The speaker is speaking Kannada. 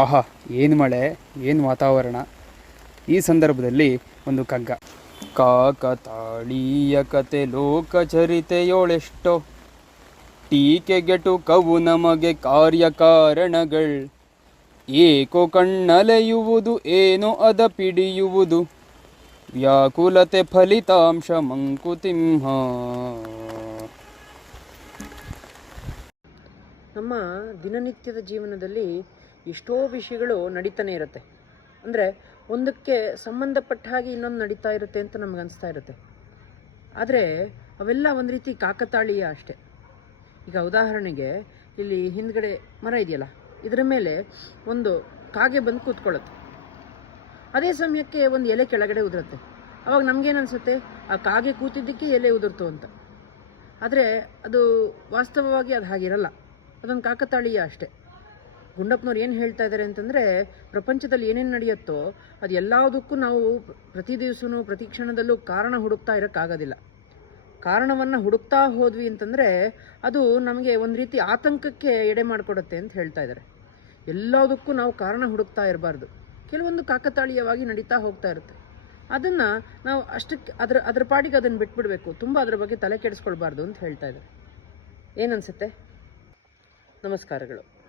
ಆಹಾ, ಏನು ಮಳೆ, ಏನು ವಾತಾವರಣ? ಈ ಸಂದರ್ಭದಲ್ಲಿ ಒಂದು ಕಗ್ಗ ಕಾಕತಾಳೀಯ ಕತೆ ಲೋಕಚರಿತೆಯೋಳೆಷ್ಟೋ ಟೀಕೆಗೆಟು ಕವು ನಮಗೆ ಕಾರ್ಯಕಾರಣಗಳು ಏಕೋ ಕಣ್ಣಲೆಯುವುದು, ಏನೋ ಅದ ಪಿಡಿಯುವುದು. ವ್ಯಾಕುಲತೆ ಫಲಿತಾಂಶ ಮಂಕುತಿಂಹ. ನಮ್ಮ ದಿನನಿತ್ಯದ ಜೀವನದಲ್ಲಿ ಎಷ್ಟೋ ವಿಷಯಗಳು ನಡೀತಾನೆ ಇರುತ್ತೆ. ಅಂದರೆ ಒಂದಕ್ಕೆ ಸಂಬಂಧಪಟ್ಟ ಹಾಗೆ ಇನ್ನೊಂದು ನಡೀತಾ ಇರುತ್ತೆ ಅಂತ ನಮ್ಗೆ ಅನಿಸ್ತಾ ಇರುತ್ತೆ. ಆದರೆ ಅವೆಲ್ಲ ಒಂದು ರೀತಿ ಕಾಕತಾಳೀಯ ಅಷ್ಟೆ. ಈಗ ಉದಾಹರಣೆಗೆ ಇಲ್ಲಿ ಹಿಂದ್ಗಡೆ ಮರ ಇದೆಯಲ್ಲ, ಇದರ ಮೇಲೆ ಒಂದು ಕಾಗೆ ಬಂದು ಕೂತ್ಕೊಳ್ಳುತ್ತೆ ಅದೇ ಸಮಯಕ್ಕೆ ಒಂದು ಎಲೆ ಕೆಳಗಡೆ ಉದುರುತ್ತೆ. ಅವಾಗ ನಮಗೇನು ಅನಿಸುತ್ತೆ? ಆ ಕಾಗೆ ಕೂತಿದ್ದಕ್ಕೆ ಎಲೆ ಉದುರ್ತು ಅಂತ. ಆದರೆ ಅದು ವಾಸ್ತವವಾಗಿ ಅದು ಹಾಗಿರಲ್ಲ. ಅದೊಂದು ಕಾಕತಾಳೀಯ ಅಷ್ಟೇ. ಗುಂಡಪ್ಪನವ್ರು ಏನು ಹೇಳ್ತಾ ಇದ್ದಾರೆ ಅಂತಂದರೆ, ಪ್ರಪಂಚದಲ್ಲಿ ಏನೇನು ನಡೆಯುತ್ತೋ ಅದು ಎಲ್ಲದಕ್ಕೂ ನಾವು ಪ್ರತಿ ದಿವಸವೂ ಪ್ರತಿ ಕ್ಷಣದಲ್ಲೂ ಕಾರಣ ಹುಡುಕ್ತಾ ಇರೋಕ್ಕಾಗೋದಿಲ್ಲ. ಕಾರಣವನ್ನು ಹುಡುಕ್ತಾ ಹೋದ್ವಿ ಅಂತಂದರೆ, ಅದು ನಮಗೆ ಒಂದು ರೀತಿ ಆತಂಕಕ್ಕೆ ಎಡೆ ಮಾಡಿಕೊಡುತ್ತೆ ಅಂತ ಹೇಳ್ತಾ ಇದ್ದಾರೆ ಎಲ್ಲದಕ್ಕೂ ನಾವು ಕಾರಣ ಹುಡುಕ್ತಾ ಇರಬಾರ್ದು. ಕೆಲವೊಂದು ಕಾಕತಾಳೀಯವಾಗಿ ನಡೀತಾ ಹೋಗ್ತಾ ಇರುತ್ತೆ. ಅದನ್ನು ನಾವು ಅಷ್ಟಕ್ಕೆ, ಅದರ, ಅದ್ರ ಪಾಡಿಗೆ ಅದನ್ನು ಬಿಟ್ಬಿಡಬೇಕು. ತುಂಬ ಅದ್ರ ಬಗ್ಗೆ ತಲೆ ಕೆಡಿಸ್ಕೊಳ್ಬಾರ್ದು ಅಂತ ಹೇಳ್ತಾ ಇದ್ದಾರೆ ಏನನ್ಸುತ್ತೆ ನಮಸ್ಕಾರಗಳು.